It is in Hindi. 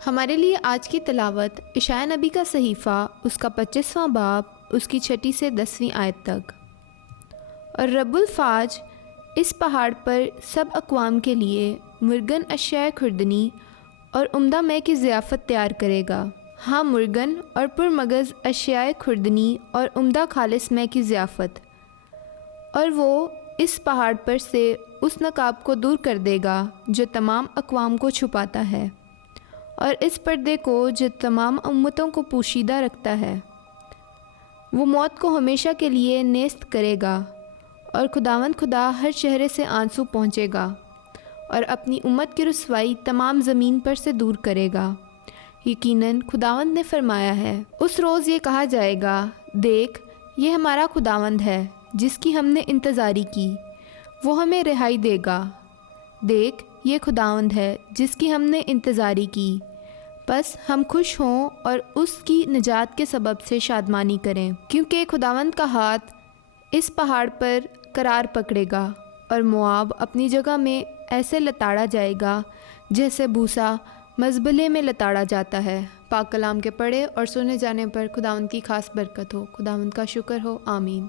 हमारे लिए आज की तिलावत इशाया नबी का सहीफ़ा उसका 25वां बाब उसकी 6 से 10वीं आयत तक। और रब्बुल फ़ाज इस पहाड़ पर सब अक़वाम के लिए मुर्गन अशियाए खुर्दनी और उम्दा मैं की ज़ियाफ़त तैयार करेगा। हाँ, मुर्गन और पुरमगज़ अशियाए खुर्दनी और उम्दा खालिस मैं की ज़ियाफ़त। और वो इस पहाड़ पर से उस नकाब को दूर कर देगा जो तमाम अक़वाम को छुपाता है, और इस पर्दे को जो तमाम उम्मतों को पोशीदा रखता है। वो मौत को हमेशा के लिए नेस्त करेगा, और खुदावंद खुदा हर चेहरे से आंसू पहुँचेगा और अपनी उम्मत की रुसवाई तमाम ज़मीन पर से दूर करेगा। यकीनन खुदावंद ने फरमाया है, उस रोज़ ये कहा जाएगा, देख ये हमारा खुदावंद है जिसकी हमने इंतज़ारी की, वो हमें रिहाई देगा। देख ये खुदावंद है जिसकी हमने इंतज़ारी की, बस हम खुश हों और उसकी निजात के सबब से शादमानी करें, क्योंकि खुदावंद का हाथ इस पहाड़ पर करार पकड़ेगा और मोआब अपनी जगह में ऐसे लताड़ा जाएगा जैसे भूसा मज़बले में लताड़ा जाता है। पाक कलाम के पढ़े और सुने जाने पर खुदावंद की खास बरकत हो। खुदावंद का शुक्र हो। आमीन।